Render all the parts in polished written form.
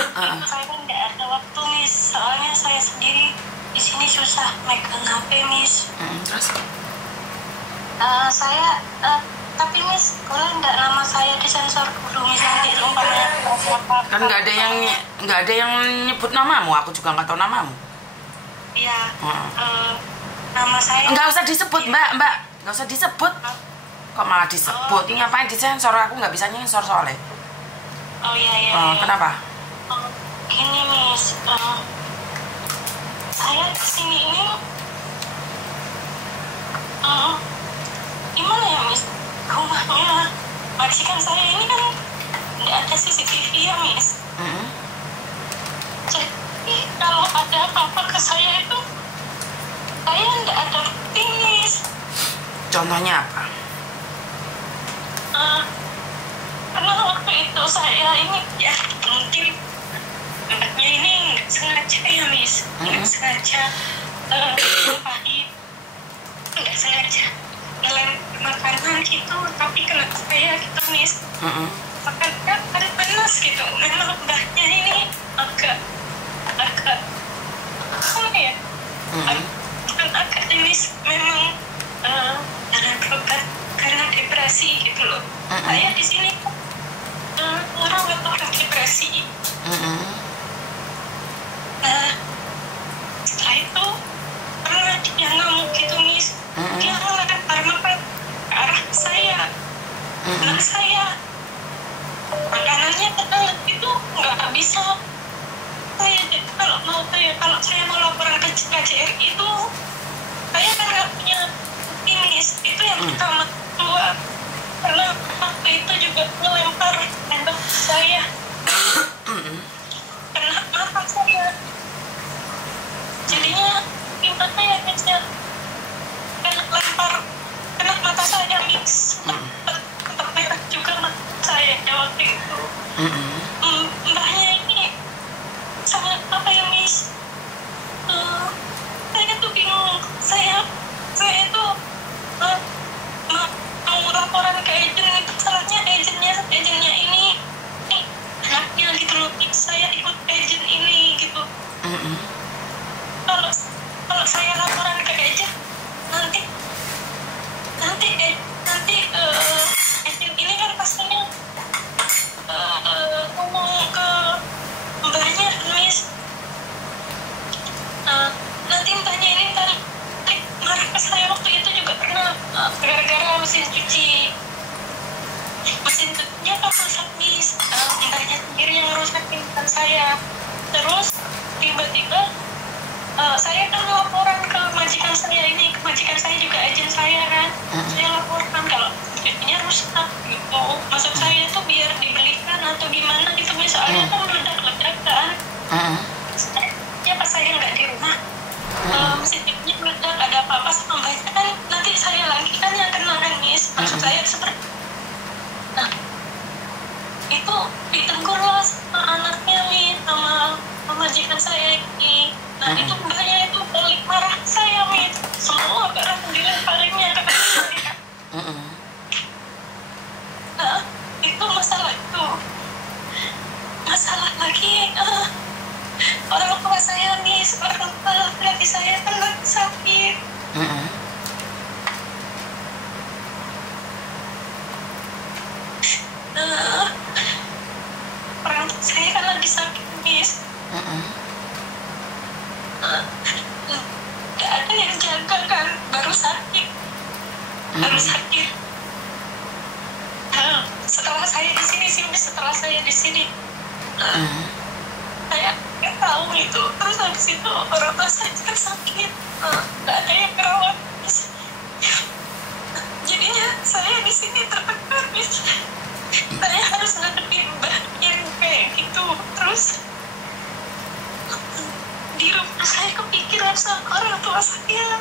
Itu saya kan nggak ada waktu, Miss. Soalnya saya sendiri di sini susah megang HP, Miss. Terus? Tapi Miss, boleh nggak nama saya disensor dulu, Miss? Nanti umpamanya siapa? Kan nggak ada yang nyebut namamu. Aku juga nggak tahu namamu. Iya. Nama saya. Nggak usah disebut, Mbak. Nggak usah disebut. Kok malah disebut? Ini ngapain disensor? Aku nggak bisa nyensor soalnya. Oh iya. Kenapa? Gini, Miss. Saya kesini ini. Gimana ya, Miss? Rumahnya majikan saya ini kan nggak ada CCTV ya, Miss. Jadi kalau ada apa-apa ke saya itu, saya nggak ada bukti, Miss. Contohnya apa? Karena waktu itu saya ini ya mungkin tempatnya ini nggak sengaja ya, Miss. Nggak sengaja nggak sengaja ngelempar makanan gitu, tapi kena saya gitu, Miss. Makanya kan panas gitu. Memang mbahnya ini agak apa ya? Bukan agak jenis, memang karena berobat karena depresi gitu loh. Saya di sini merawat orang depresi. Nah, setelah itu pernah dia ngamuk gitu, Miss. Dia ngelempar makan ke arah saya, anak saya. Makanannya tetangga itu nggak bisa. Kalau saya mau laporan ke KJRI itu, saya kan nggak punya bukti, Miss. Itu yang pertama. Kedua, karena waktu itu juga ngelempar tembak saya, kena mata saya. Jadinya gimana ya, Miss, ya? Kena mata saya, Miss. Sempat merah juga mata saya waktu itu. Mbahnya ini sangat apa ya, Miss? Saya tuh bingung. Saya itu mau laporan ke agen itu, salahnya agennya ini anaknya gitu loh. Saya ikut agen ini gitu. Kalau saya laporan ke agen, nanti agen ini kan pastinya ngomong ke mbaknya, Miss. Nanti mbaknya ini marah ke saya. Waktu itu juga pernah gara-gara mesin cucinya kan rusak, Miss. Mbaknya sendiri yang rusakin, bukan saya. Terus tiba-tiba saya kan laporan ke majikan saya ini. Majikan saya juga agen saya kan. Saya laporkan kalau cucinya rusak gitu. Maksud saya itu biar dibelikan atau gimana gitu, Miss. Soalnya kan meledak-ledak kan. Ya pas saya nggak di rumah, mesin cucinya meledak, ada apa-apa sama mbaknya kan nanti saya lagi kan yang kena kan, Miss. Maksud saya seperti itu ditegur lah sama anaknya, Miss, sama majikan saya ini. Nah itu mbaknya itu balik marah saya, Miss. Semua barang dilemparinnya ke saya. Nah itu masalah lagi. Orang tua saya, Miss, orang tua laki saya kan lagi sakit. Orang tua saya kan lagi sakit, Miss. Gak ada yang jaga kan, baru sakit. Setelah saya di sini sih, Miss, saya nggak tahu itu. Terus habis itu orang tua saya kan sakit, nggak ada yang merawat, Miss. Jadinya saya di sini tertekan, Miss. Saya harus ngadepin mbak yang kayak gitu. Terus di rumah saya kepikiran sama orang tua saya.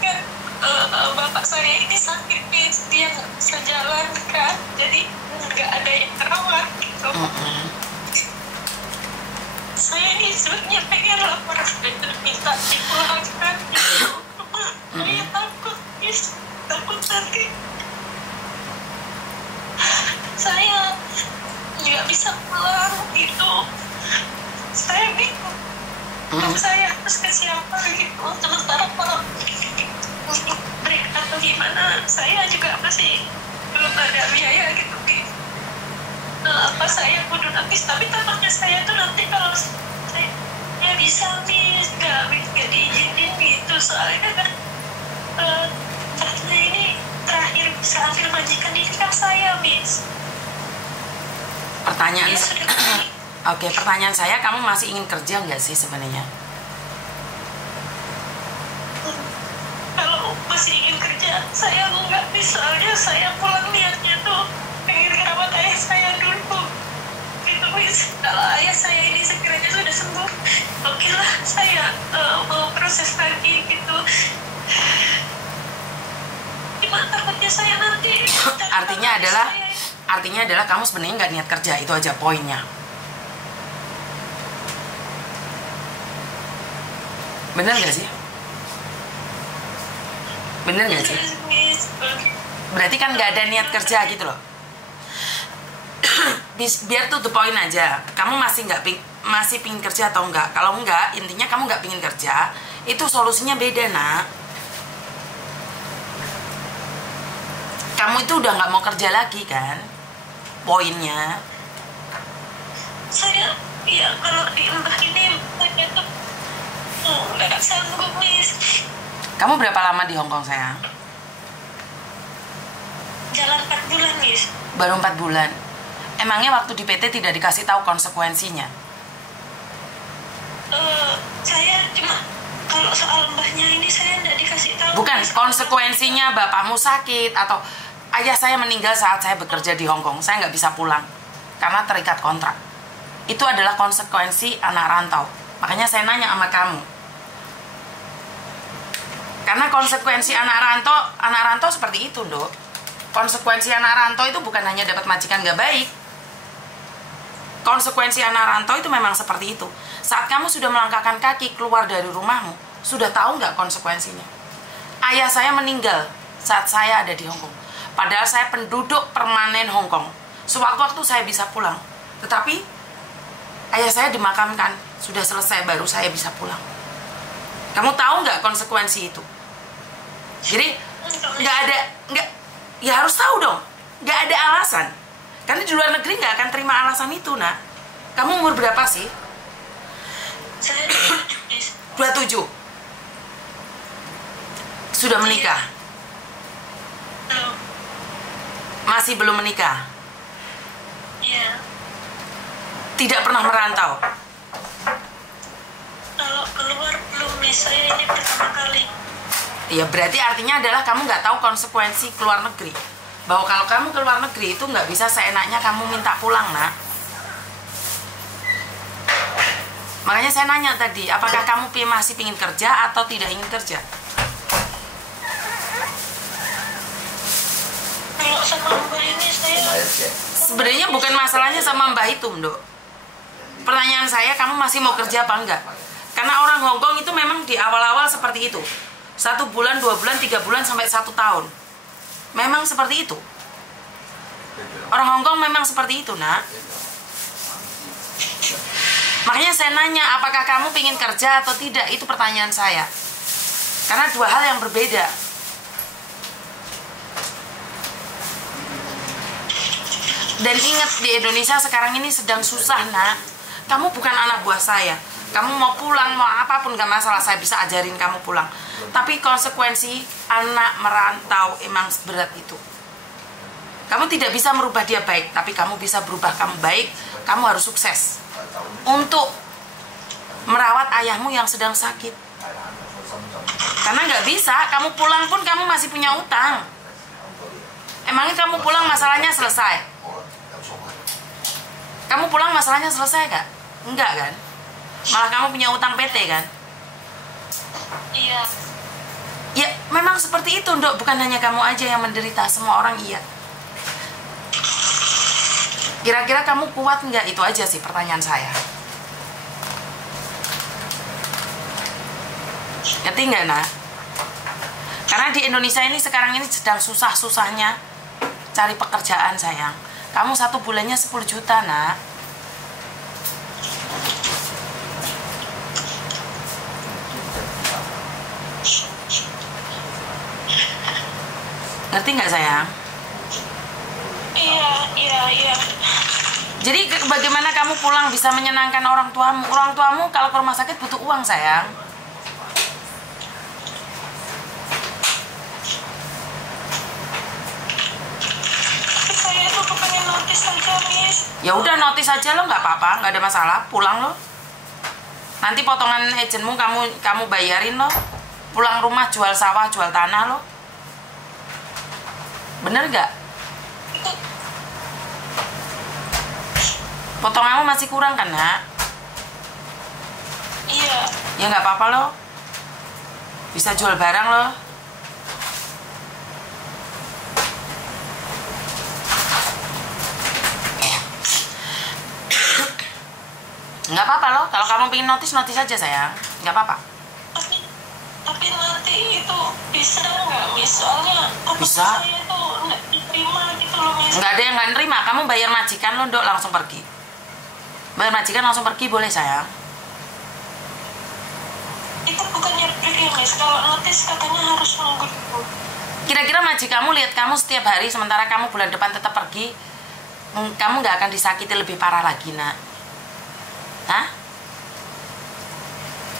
Kan bapak saya ini sakit, Miss. Dia nggak bisa jalan kan, jadi nggak ada yang merawat gitu. Saya ini sebenarnya pengen laporan dan minta dipulangkan gitu. Saya takut, Miss. Takut nanti saya nggak bisa pulang gitu. Saya bingung saya harus ke siapa gitu. Sementara kalau untuk break atau gimana, saya juga masih belum ada biaya gitu. Apa saya kudu nangis, tapi takutnya saya tuh nanti kalau saya bisa nggak diizinin gitu, soalnya kan terakhir ini terakhir bisa ambil majikan ini kan saya Pertanyaan ya, sudah Oke, pertanyaan saya, kamu masih ingin kerja nggak sih sebenarnya? Kalau masih ingin kerja, saya nggak bisa. Soalnya saya pulang niatnya tuh pengen merawat ayah saya dulu. Gitu, kalau ayah saya ini sekiranya sudah sembuh, oke lah, saya mau proses lagi gitu. Cuma takutnya saya nanti. Artinya adalah kamu sebenarnya nggak niat kerja, itu aja poinnya. Bener gak sih? Bener gak sih? Berarti kan gak ada niat kerja gitu loh. Biar tuh the point aja. Kamu masih pingin kerja atau enggak? Kalau enggak, intinya kamu gak pingin kerja, itu solusinya beda, nak. Kamu itu udah gak mau kerja lagi kan? Poinnya. Saya, ya kalau di Mbah ini, saya tuh nggak sanggup, Miss. Kamu berapa lama di Hong Kong, sayang? Jalan 4 bulan, Miss. Baru 4 bulan. Emangnya waktu di PT tidak dikasih tahu konsekuensinya? Saya cuma kalau soal mbahnya ini saya nggak dikasih tahu. Bukan, konsekuensinya bapakmu sakit atau ayah saya meninggal saat saya bekerja di Hong Kong. Saya nggak bisa pulang karena terikat kontrak. Itu adalah konsekuensi anak rantau. Makanya saya nanya sama kamu. Karena konsekuensi anak rantau seperti itu, Dok. Konsekuensi anak rantau itu bukan hanya dapat majikan gak baik. Konsekuensi anak rantau itu memang seperti itu. Saat kamu sudah melangkahkan kaki keluar dari rumahmu, sudah tahu nggak konsekuensinya? Ayah saya meninggal saat saya ada di Hong Kong. Padahal saya penduduk permanen Hong Kong. Sewaktu-waktu saya bisa pulang. Tetapi ayah saya dimakamkan, sudah selesai baru saya bisa pulang. Kamu tahu nggak konsekuensi itu? Jadi ya harus tahu dong. Nggak ada alasan. Karena di luar negeri nggak akan terima alasan itu, nak. Kamu umur berapa sih? Saya 27. Sudah menikah? Masih belum menikah? Iya. Tidak pernah merantau? Kalau keluar belum, Miss. Saya ini pertama kali. Ya berarti artinya adalah kamu nggak tahu konsekuensi keluar negeri. Bahwa kalau kamu keluar negeri itu nggak bisa seenaknya kamu minta pulang, nak. Makanya saya nanya tadi, apakah kamu masih ingin kerja atau tidak ingin kerja? Kalau sama Mbak ini saya Sebenarnya bukan masalahnya sama Mbak itu, Dok. Pertanyaan saya, kamu masih mau kerja apa enggak? Karena orang Hong Kong itu memang di awal-awal seperti itu. 1 bulan, 2 bulan, 3 bulan, sampai 1 tahun. Memang seperti itu. Orang Hong Kong memang seperti itu, nak. Makanya saya nanya, apakah kamu ingin kerja atau tidak? Itu pertanyaan saya. Karena 2 hal yang berbeda. Dan ingat, di Indonesia sekarang ini sedang susah, nak. Kamu bukan anak buah saya. Kamu mau pulang, mau apapun gak masalah, saya bisa ajarin kamu pulang. Tapi konsekuensi anak merantau emang berat itu. Kamu tidak bisa merubah dia baik, tapi kamu bisa berubah kamu baik. Kamu harus sukses untuk merawat ayahmu yang sedang sakit. Karena gak bisa, kamu pulang pun kamu masih punya utang. Emangnya kamu pulang masalahnya selesai? Kamu pulang masalahnya selesai gak? Enggak kan? Malah kamu punya utang PT kan? iya. Ya memang seperti itu, Dok. Bukan hanya kamu aja yang menderita, semua orang iya. Kira-kira kamu kuat nggak? Itu aja sih pertanyaan saya. Ngerti nggak, nak? Karena di Indonesia ini sekarang ini sedang susah-susahnya cari pekerjaan, sayang. Kamu 1 bulannya 10 juta, nak. Ngerti nggak, sayang? Iya. Jadi bagaimana kamu pulang bisa menyenangkan orang tuamu? Orang tuamu kalau ke rumah sakit butuh uang, sayang. Saya itu pengen notis aja, Miss. Ya udah, notis aja lo, nggak apa-apa, nggak ada masalah. Pulang lo. Nanti potongan agentmu kamu bayarin lo. Pulang rumah jual sawah, jual tanah lo. Bener nggak? Potonganmu masih kurang kan, nak? Iya. Ya nggak apa-apa lo. Bisa jual barang lo. Nggak apa-apa lo. Kalau kamu pengen notis aja, sayang. Nggak apa-apa. Tapi nanti itu bisa nggak, Miss? Soalnya Bisa. saya itu nggak diterima gitu loh, Miss. Nggak ada yang nggak nerima. Kamu bayar majikan lo, Dok, langsung pergi. Bayar majikan langsung pergi, boleh, sayang? Itu bukannya free, Miss. Kalau notis katanya harus nunggu dulu. Kira-kira majikanmu lihat kamu setiap hari, sementara kamu bulan depan tetap pergi, kamu nggak akan disakiti lebih parah lagi, nak. Hah?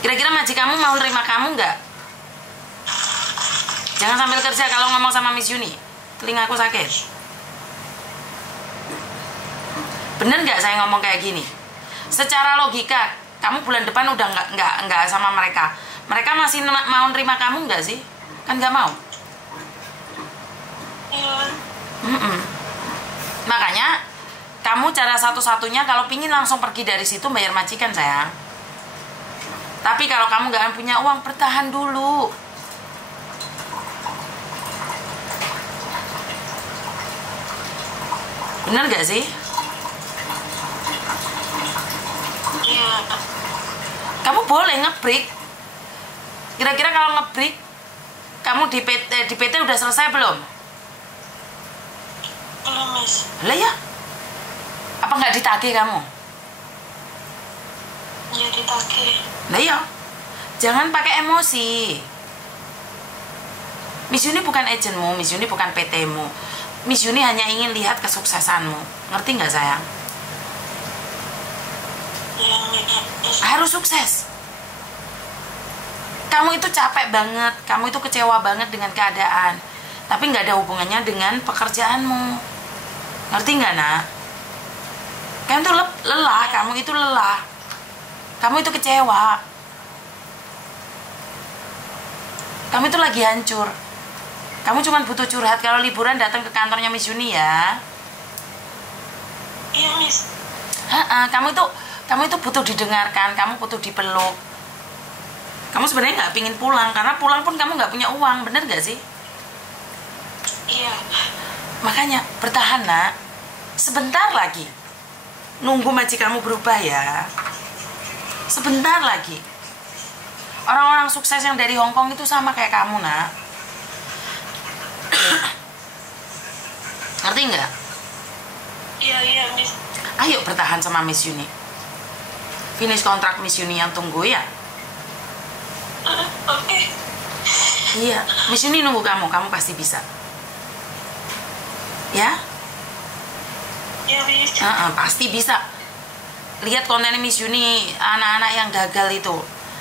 Kira-kira majikanmu mau nerima kamu nggak? Jangan sambil kerja kalau ngomong sama Miss Yuni. Telingaku sakit. Bener nggak saya ngomong kayak gini? Secara logika, kamu bulan depan udah nggak sama mereka. Mereka masih mau nerima kamu nggak sih? Kan nggak mau. Iya. Makanya kamu cara satu-satunya kalau pingin langsung pergi dari situ bayar majikan, sayang. Tapi kalau kamu nggak punya uang, bertahan dulu. Bener nggak sih? Iya. Kamu boleh nge-break. Kira-kira kalau nge-break, kamu di PT udah selesai belum? Belum, Miss. Lah ya? Apa nggak ditagih kamu? Ya ditagih. Lah ya? Jangan pakai emosi. Miss Yuni bukan agentmu, Miss Yuni bukan PT-mu. Miss Yuni hanya ingin lihat kesuksesanmu. Ngerti nggak, sayang? Iya, Miss. Harus sukses. Kamu itu capek banget, kamu itu kecewa banget dengan keadaan, tapi nggak ada hubungannya dengan pekerjaanmu. Ngerti nggak, nak? Kamu itu lelah, kamu itu lelah, kamu itu kecewa, kamu itu lagi hancur. Kamu cuma butuh curhat. Kalau liburan datang ke kantornya Miss Yuni ya. Iya, Miss. Kamu itu butuh didengarkan, kamu butuh dipeluk. Kamu sebenarnya nggak pingin pulang, karena pulang pun kamu nggak punya uang, bener nggak sih? Iya. Makanya bertahan, nak. Sebentar lagi. Nunggu majikanmu berubah ya. Sebentar lagi. Orang-orang sukses yang dari Hong Kong itu sama kayak kamu, nak. Ngerti nggak? Iya, Miss. Ayo bertahan sama Miss Yuni. Finish kontrak Miss Yuni yang tunggu ya. Oke. Iya, Miss Yuni nunggu kamu pasti bisa. Ya? Iya, Miss. Pasti bisa. Lihat konten Miss Yuni, anak-anak yang gagal itu,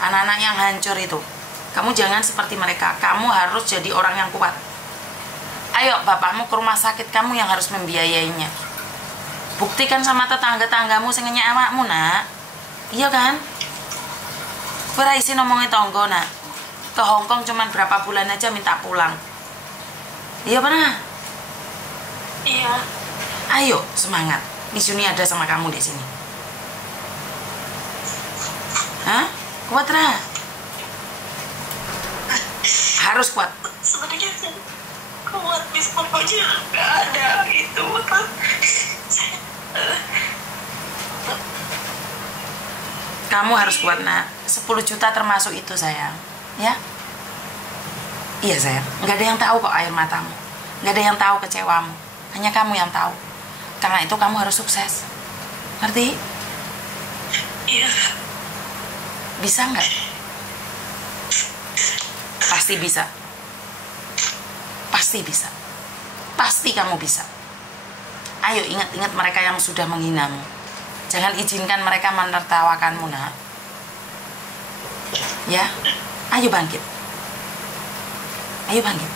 anak-anak yang hancur itu. Kamu jangan seperti mereka. Kamu harus jadi orang yang kuat. Ayo, bapakmu ke rumah sakit, kamu yang harus membiayainya. Buktikan sama tetangga-tanggamu sing ngenyek awakmu, nak. Iya kan? Ora isi ngomongin tonggo, nak. Ke Hong Kong cuman berapa bulan aja minta pulang. Iya benar. Iya. Ayo, semangat. Miss Yuni ada sama kamu di sini. Hah? Kuat, Ra? Harus kuat. Sebenarnya kuat, Miss. Pokoknya nggak ada itu. Kamu harus kuat, nak. 10 juta termasuk itu, sayang. Ya? Iya, sayang. Nggak ada yang tahu kok air matamu. Nggak ada yang tahu kecewamu. Hanya kamu yang tahu. Karena itu kamu harus sukses. Ngerti? Iya. Bisa nggak? Pasti bisa. Pasti bisa. Pasti kamu bisa. Ayo ingat-ingat mereka yang sudah menghinamu. Jangan izinkan mereka menertawakanmu, nak. Ya, ayo bangkit. Ayo bangkit.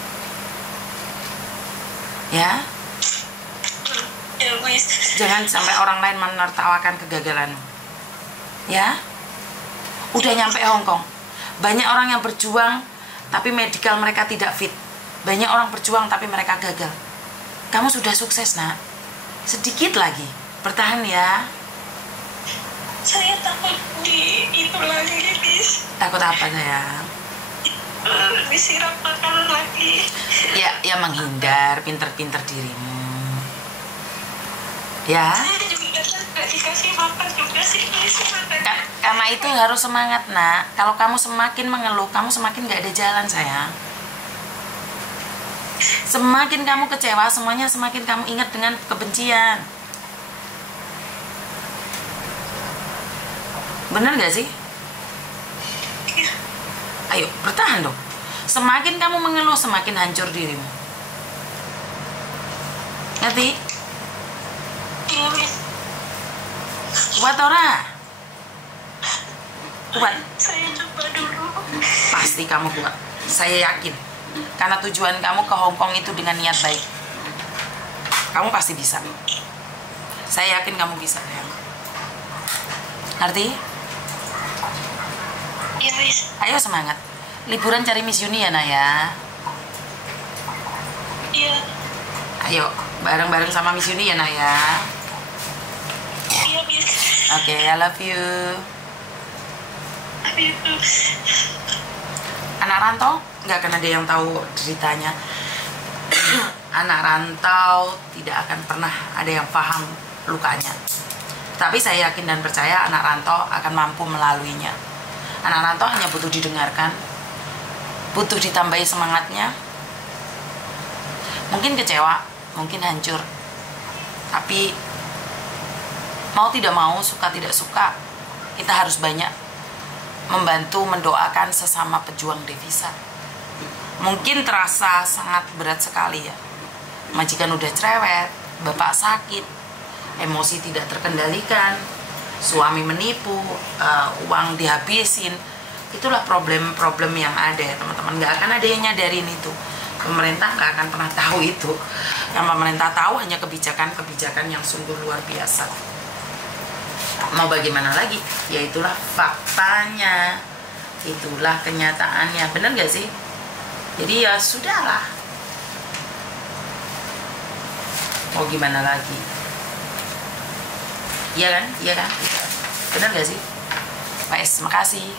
Ya. Ya, Miss. Jangan sampai orang lain menertawakan kegagalanmu. Ya. Udah nyampe Hong Kong. Banyak orang yang berjuang tapi medical mereka tidak fit. Banyak orang berjuang tapi mereka gagal. Kamu sudah sukses, nak. Sedikit lagi. Bertahan ya. Saya takut di itu lagi, Miss. Takut apa, sayang? Disiram makanan lagi. Ya menghindar, pinter-pinter dirimu. Ya. Saya juga nggak dikasih makan juga sih, Miss. Karena itu harus semangat, nak. Kalau kamu semakin mengeluh, kamu semakin gak ada jalan, sayang. Semakin kamu kecewa, semuanya semakin kamu ingat dengan kebencian. Bener gak sih? Iya. Ayo, bertahan dong. Semakin kamu mengeluh, semakin hancur dirimu. Ngerti? Iya, Miss. Kuat ora? Kuat? Saya coba dulu. Pasti kamu kuat. Saya yakin. Karena tujuan kamu ke Hong Kong itu dengan niat baik. Kamu pasti bisa. Saya yakin kamu bisa, sayang. Ngerti? Iya, Miss. Ayo semangat. Liburan cari Miss Yuni ya, nak ya. Iya. Ayo, bareng-bareng sama Miss Yuni ya, nak ya. Iya, Miss. Oke, I love you. Itu. Anak rantau nggak akan ada yang tahu ceritanya. Anak rantau tidak akan pernah ada yang paham lukanya. Tapi saya yakin dan percaya anak rantau akan mampu melaluinya. Anak rantau hanya butuh didengarkan, butuh ditambahi semangatnya. Mungkin kecewa, mungkin hancur, tapi mau tidak mau, suka tidak suka, kita harus banyak membantu mendoakan sesama pejuang devisa. Mungkin terasa sangat berat sekali ya. Majikan udah cerewet, bapak sakit, emosi tidak terkendalikan, suami menipu, uang dihabisin. Itulah problem-problem yang ada, teman-teman. Gak akan ada yang nyadarin itu. Pemerintah gak akan pernah tahu itu. Yang pemerintah tahu hanya kebijakan-kebijakan yang sungguh luar biasa. Mau bagaimana lagi? Ya itulah faktanya, itulah kenyataannya. Bener gak sih? Jadi ya sudahlah. Mau gimana lagi? Iya kan? Iya kan? Bener gak sih? Makasih.